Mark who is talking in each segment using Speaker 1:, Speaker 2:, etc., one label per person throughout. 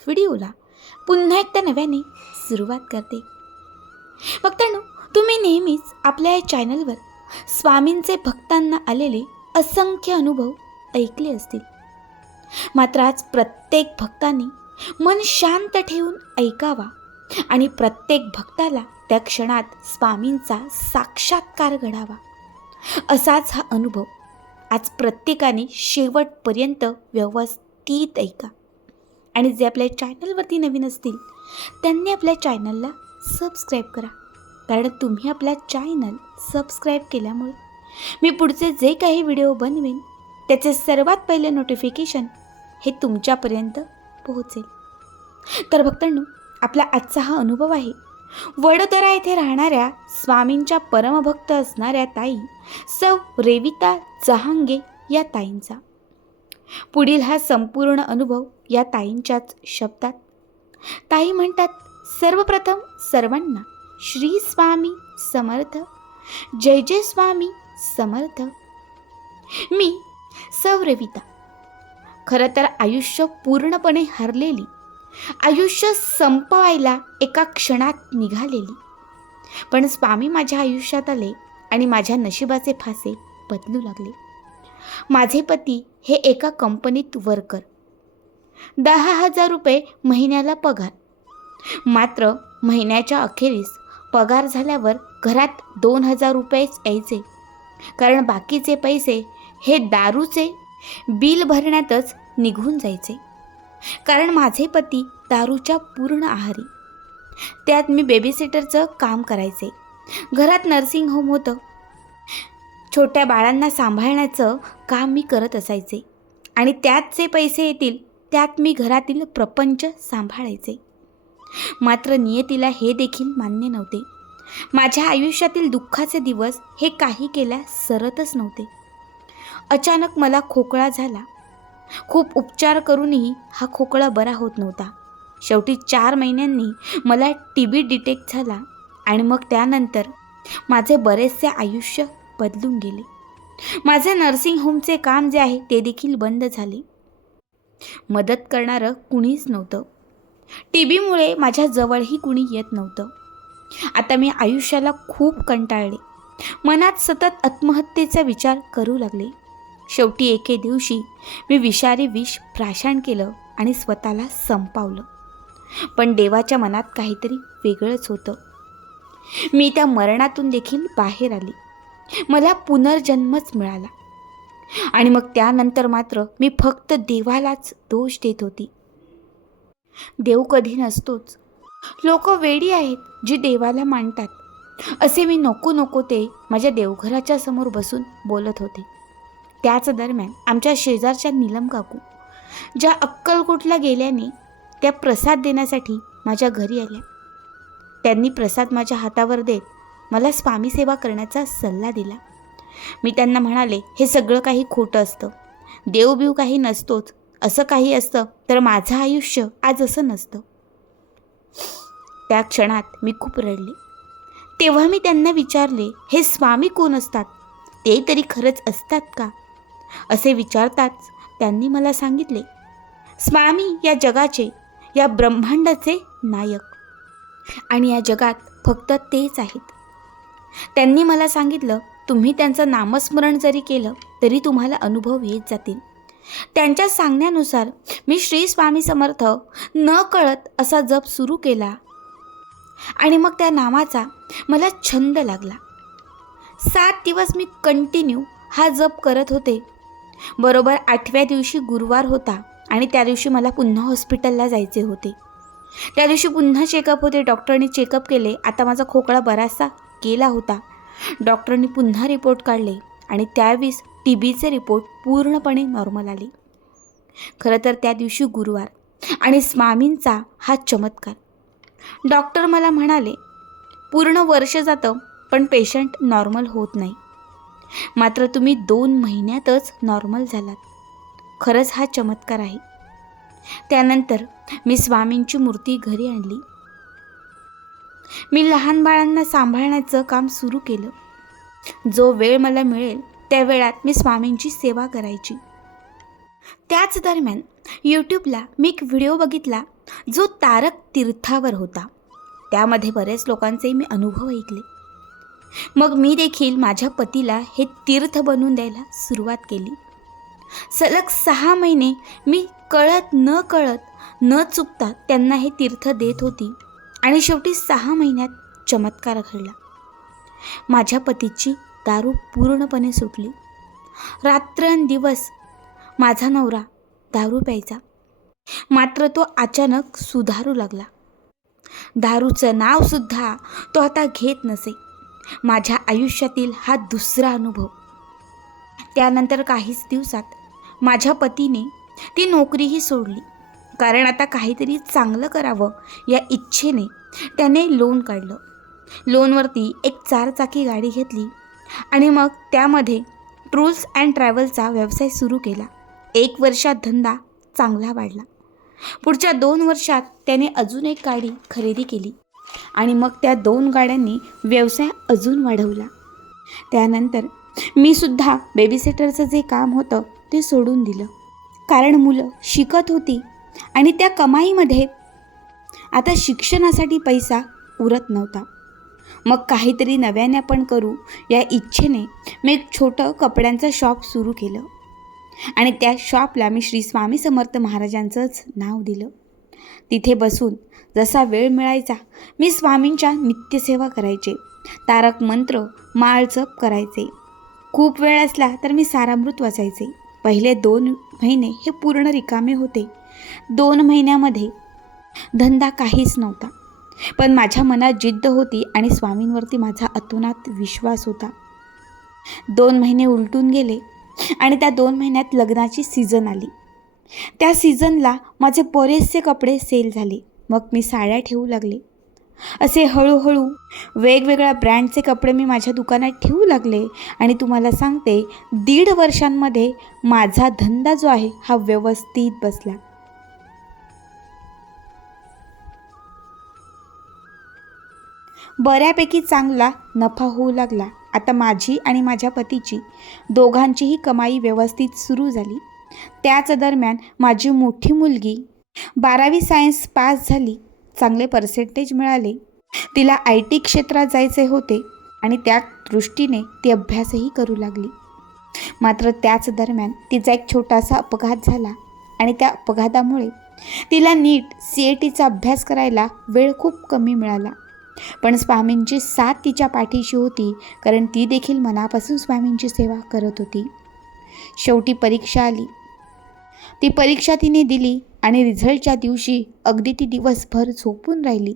Speaker 1: व्हिडिओला. पुन्हा एकदा नव्याने सुरुवात करते. भक्तांनो तुम्ही नेहमीच आपल्या या चॅनलवर स्वामींचे भक्तांना आलेले असंख्य अनुभव ऐकले असतील. मात्र आज प्रत्येक भक्तांनी मन शांत ठेवून ऐकावा आणि प्रत्येक भक्ताला त्या क्षणात स्वामींचा साक्षात्कार घडावा. असाच हा अनुभव आज प्रत्येकाने शेवटपर्यंत व्यवस्थित ऐका. आणि जे आपल्या चॅनलवरती नवीन असतील त्यांनी आपल्या चॅनलला सबस्क्राईब करा. कारण तुम्ही आपला चॅनल सबस्क्राईब केल्यामुळे मी पुढचे जे काही व्हिडिओ बनवेन त्याचे सर्वात पहिले नोटिफिकेशन हे तुमच्यापर्यंत पोहोचेल. तर भक्तांनो आपला आजचा हा अनुभव आहे. वडोदरा येथे राहणाऱ्या स्वामींच्या परमभक्त असणाऱ्या ताई सौ रेविता जहांगे या ताईंचा. पुढील हा संपूर्ण अनुभव या ताईंच्याच शब्दात. ताई म्हणतात सर्वप्रथम सर्वांना श्री स्वामी समर्थ जय जय स्वामी समर्थ. मी सौरविता. खरं तर आयुष्य पूर्णपणे हरलेली आयुष्य संपवायला एका क्षणात निघालेली. पण स्वामी माझ्या आयुष्यात आले आणि माझ्या नशिबाचे फासे बदलू लागले. माझे पती हे एका कंपनीत वर्कर दहा हजार रुपये महिन्याला पगार. मात्र महिन्याच्या अखेरीस पगार झाल्यावर घरात दोन हजार रुपयेच यायचे. कारण बाकीचे पैसे हे दारूचे बिल भरण्यातच निघून जायचे. कारण माझे पती दारूच्या पूर्ण आहारी. त्यात मी बेबीसिटरचं काम करायचे. घरात नर्सिंग होम होतं. छोट्या बाळांना सांभाळण्याचं काम मी करत असायचे. आणि त्यात जे पैसे येतील त्यात मी घरातील प्रपंच सांभाळायचे. मात्र नियतीला हे देखील मान्य नव्हते. माझ्या आयुष्यातील दुःखाचे दिवस हे काही केल्या सरतच नव्हते. अचानक मला खोकळा झाला. खूप उपचार करूनही हा खोकळा बरा होत नव्हता. शेवटी चार महिन्यांनी मला टी बी डिटेक्ट झाला आणि मग त्यानंतर माझे बरेचसे आयुष्य बदलून गेले. माझे नर्सिंग होमचे काम जे आहे ते देखील बंद झाले. मदत करणारं कुणीच नव्हतं. टी बीमुळे माझ्या जवळही कुणी येत नव्हतं. आता मी आयुष्याला खूप कंटाळले. मनात सतत आत्महत्येचा विचार करू लागले. शेवटी एके दिवशी मी विषारी विष प्राशन केलं आणि स्वतःला संपावलं. पण देवाच्या मनात काहीतरी वेगळंच होतं. मी त्या मरणातून देखील बाहेर आली. मला पुनर्जन्मच मिळाला. आणि मग त्यानंतर मात्र मी फक्त देवालाच दोष देत होती. देव कधी नसतोच. लोक वेडी आहेत जी देवाला मांडतात असे मी नको नको ते माझ्या देवघराच्या समोर बसून बोलत होते. त्याच दरम्यान आमच्या शेजारच्या नीलम काकू ज्या अक्कलकोटला गेल्याने त्या प्रसाद देण्यासाठी माझ्या घरी आल्या. त्यांनी प्रसाद माझ्या हातावर देत मला स्वामी सेवा करण्याचा सल्ला दिला. मी त्यांना म्हणाले हे सगळं काही खोटं असतं. देवबिव काही नसतोच. असं काही असतं तर माझं आयुष्य आज असं नसतं. त्या क्षणात मी खूप रडले. तेव्हा मी त्यांना विचारले हे स्वामी कोण असतात? ते तरी खरंच असतात का? असे विचारताच त्यांनी मला सांगितले स्वामी या जगाचे या ब्रह्मांडाचे नायक. आणि या जगात फक्त तेच आहेत. त्यांनी मला सांगितलं तुम्ही त्यांचं नामस्मरण जरी केलं तरी तुम्हाला अनुभव येत जातील. त्यांच्या सांगण्यानुसार मी श्री स्वामी समर्थ न कळत असा जप सुरू केला आणि मग त्या नामाचा मला छंद लागला. सात दिवस मी कंटिन्यू हा जप करत होते. बरोबर आठव्या दिवशी गुरुवार होता आणि त्या दिवशी मला पुन्हा हॉस्पिटलला जायचे होते. त्या दिवशी पुन्हा चेकअप होते डॉक्टरने चेकअप केले. आता माझा खोकळा बराचसा केला होता. डॉक्टरनी पुन्हा रिपोर्ट काढले आणि त्यावेळेस टी बीचे रिपोर्ट पूर्णपणे नॉर्मल आले. खरं तर त्या दिवशी गुरुवार आणि स्वामींचा हा चमत्कार. डॉक्टर मला म्हणाले पूर्ण वर्ष जातं पण पेशंट नॉर्मल होत नाही. मात्र तुम्ही दोन महिन्यातच नॉर्मल झालात. खरंच हा चमत्कार आहे. त्यानंतर मी स्वामींची मूर्ती घरी आणली. मी लहान बाळांना सांभाळण्याचं काम सुरू केलं. जो वेळ मला मिळेल त्या वेळात मी स्वामींची सेवा करायची. त्याच दरम्यान यूट्यूबला मी एक व्हिडिओ बघितला जो तारक तीर्थावर होता. त्यामध्ये बरेच लोकांचे मी अनुभव ऐकले. मग मी देखील माझ्या पतीला हे तीर्थ बनवून द्यायला सुरुवात केली. सलग सहा महिने मी कळत न कळत न चुकता त्यांना हे तीर्थ देत होती. आणि शेवटी सहा महिन्यात चमत्कार घडला. माझ्या पतीची दारू पूर्णपणे सुटली. रात्रंदिवस माझा नवरा दारू प्यायचा. मात्र तो अचानक सुधारू लागला. दारूचं नावसुद्धा तो आता घेत नसे. माझ्या आयुष्यातील हा दुसरा अनुभव. त्यानंतर काहीच दिवसात माझ्या पतीने ती नोकरीही सोडली. कारण आता काहीतरी चांगलं करावं या इच्छेने त्याने लोन काढलं. लोनवरती एक चारचाकी गाडी घेतली आणि मग त्यामध्ये टूर्स अँड ट्रॅव्हलचा व्यवसाय सुरू केला. एक वर्षात धंदा चांगला वाढला. पुढच्या दोन वर्षात त्याने अजून एक गाडी खरेदी केली आणि मग त्या दोन गाड्यांनी व्यवसाय अजून वाढवला. त्यानंतर मी सुद्धा बेबीसिटरचं जे काम होतं ते सोडून दिलं. कारण मुलं शिकत होती आणि त्या कमाईमध्ये आता शिक्षणासाठी पैसा उरत नव्हता. मग काहीतरी नव्याने आपण करू या इच्छेने मी एक छोटं कपड्यांचं शॉप सुरू केलं. आणि त्या शॉपला मी श्री स्वामी समर्थ महाराजांचंच नाव दिलं. तिथे बसून जसा वेळ मिळायचा मी स्वामींच्या नित्यसेवा करायचे. तारक मंत्र माळ जप करायचे. खूप वेळ असला तर मी सारामृत वाचायचे. पहिले दोन महिने हे पूर्ण रिकामे होते. दोन महिन्यामध्ये धंदा काहीच नव्हता. पण माझ्या मनात जिद्द होती आणि स्वामींवरती माझा अतुनात विश्वास होता. दोन महिने उलटून गेले आणि त्या दोन महिन्यात लग्नाची सीझन आली. त्या सीझनला माझे बरेचसे कपडे सेल झाले. मग मी साड्या ठेवू लागले. असे हळूहळू वेगवेगळ्या ब्रँडचे कपडे मी माझ्या दुकानात ठेवू लागले आणि तुम्हाला सांगते दीड वर्षांमध्ये माझा धंदा जो आहे हा व्यवस्थित बसला. बऱ्यापैकी चांगला नफा होऊ लागला. आता माझी आणि माझ्या पतीची दोघांचीही कमाई व्यवस्थित सुरू झाली. त्याच दरम्यान माझी मोठी मुलगी बारावी सायन्स पास झाली. चांगले पर्सेंटेज मिळाले. तिला आय टी क्षेत्रात जायचे होते आणि त्या दृष्टीने ती अभ्यासही करू लागली. मात्र त्याच दरम्यान तिचा एक छोटासा अपघात झाला आणि त्या अपघातामुळे तिला नीट सी ए टीचा अभ्यास करायला वेळ खूप कमी मिळाला. पण स्वामींची साथ तिच्या पाठीशी होती कारण ती देखील मनापासून स्वामींची सेवा करत होती. शेवटी परीक्षा आली. ती परीक्षा तिने दिली आणि रिझल्टच्या दिवशी अगदी ती दिवसभर झोपून राहिली.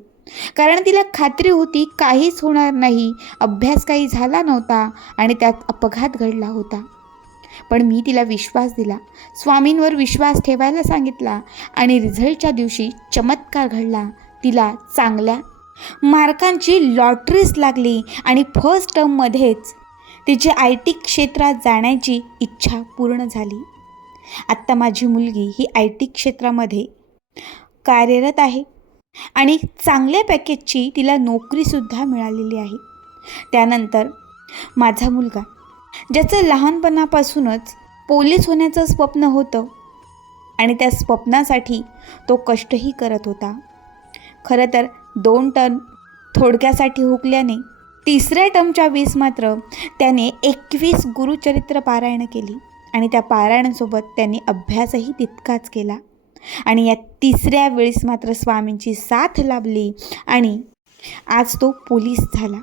Speaker 1: कारण तिला खात्री होती काहीच होणार नाही अभ्यास काही झाला नव्हता आणि त्यात अपघात घडला होता. पण मी तिला विश्वास दिला. स्वामींवर विश्वास ठेवायला सांगितला आणि रिझल्टच्या दिवशी चमत्कार घडला. तिला चांगल्या मार्कांची लॉटरीच लागली आणि फर्स्ट टर्ममध्येच तिची आय टी क्षेत्रात जाण्याची इच्छा पूर्ण झाली. आत्ता माझी मुलगी ही आय टी क्षेत्रामध्ये कार्यरत आहे आणि चांगल्या पॅकेजची तिला नोकरीसुद्धा मिळालेली आहे. त्यानंतर माझा मुलगा ज्याचं लहानपणापासूनच पोलीस होण्याचं स्वप्न होतं आणि त्या स्वप्नासाठी तो कष्टही करत होता. खरं तर दोन टन थोडक्यासाठी हुकल्याने तिसऱ्या टर्मच्या वीस मात्र त्याने एकवीस गुरुचरित्र पारायण केली. आणि त्या पारायणासोबत त्यांनी अभ्यासही तितकाच केला. आणि या तिसऱ्या वेळेस मात्र स्वामींची साथ लाभली आणि आज तो पोलीस झाला.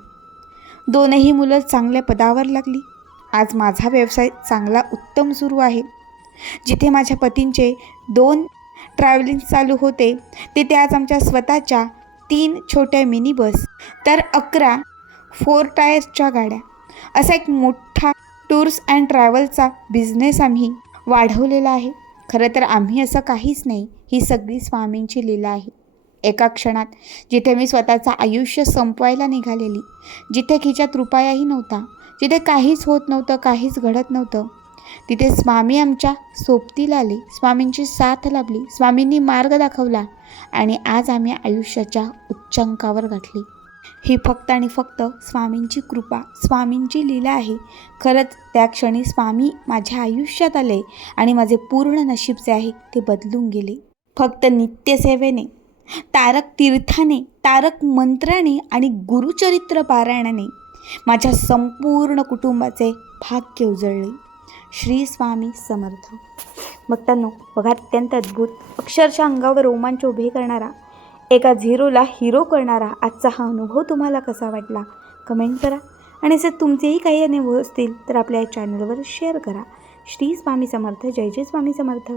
Speaker 1: दोनही मुलं चांगल्या पदावर लागली. आज माझा व्यवसाय चांगला उत्तम सुरू आहे. जिथे माझ्या पतींचे दोन ट्रॅव्हलिंग चालू होते तिथे आज आमच्या स्वतःच्या तीन छोट्या मिनी बस तर अकरा फोर टायर्सच्या गाड्या. असा एक मोठा टूर्स अँड ट्रॅव्हलचा बिझनेस आम्ही वाढवलेला आहे. खरं तर आम्ही असं काहीच नाही ही सगळी स्वामींची लीला आहे. एका क्षणात जिथे मी स्वतःचं आयुष्य संपवायला निघालेली जिथे खिच्यात रुपयाही नव्हता जिथे काहीच होत नव्हतं काहीच घडत नव्हतं तिथे स्वामी आमच्या सोबतीला आले स्वामींची साथ लाभली स्वामींनी मार्ग दाखवला आणि आज आम्ही आयुष्याच्या उच्चांकावर गाठली. ही फक्त आणि फक्त स्वामींची कृपा स्वामींची लीला आहे. खरंच त्या क्षणी स्वामी माझ्या आयुष्यात आले आणि माझे पूर्ण नशीब जे आहे ते बदलून गेले. फक्त नित्यसेवेने तारक तीर्थाने तारक मंत्राने आणि गुरुचरित्र पारायणाने माझ्या संपूर्ण कुटुंबाचे भाग्य उजळले. श्री स्वामी समर्थ. भक्तांनो बघा अत्यंत अद्भुत अक्षरशः अंगावर रोमांच उभे करणारा एका झिरोला हिरो करणारा आजचा हा अनुभव तुम्हाला कसा वाटला? कमेंट करा. आणि जर तुमचेही काही अनुभव असतील तर आपल्या या चॅनलवर शेअर करा. श्री स्वामी समर्थ. जय जय स्वामी समर्थ.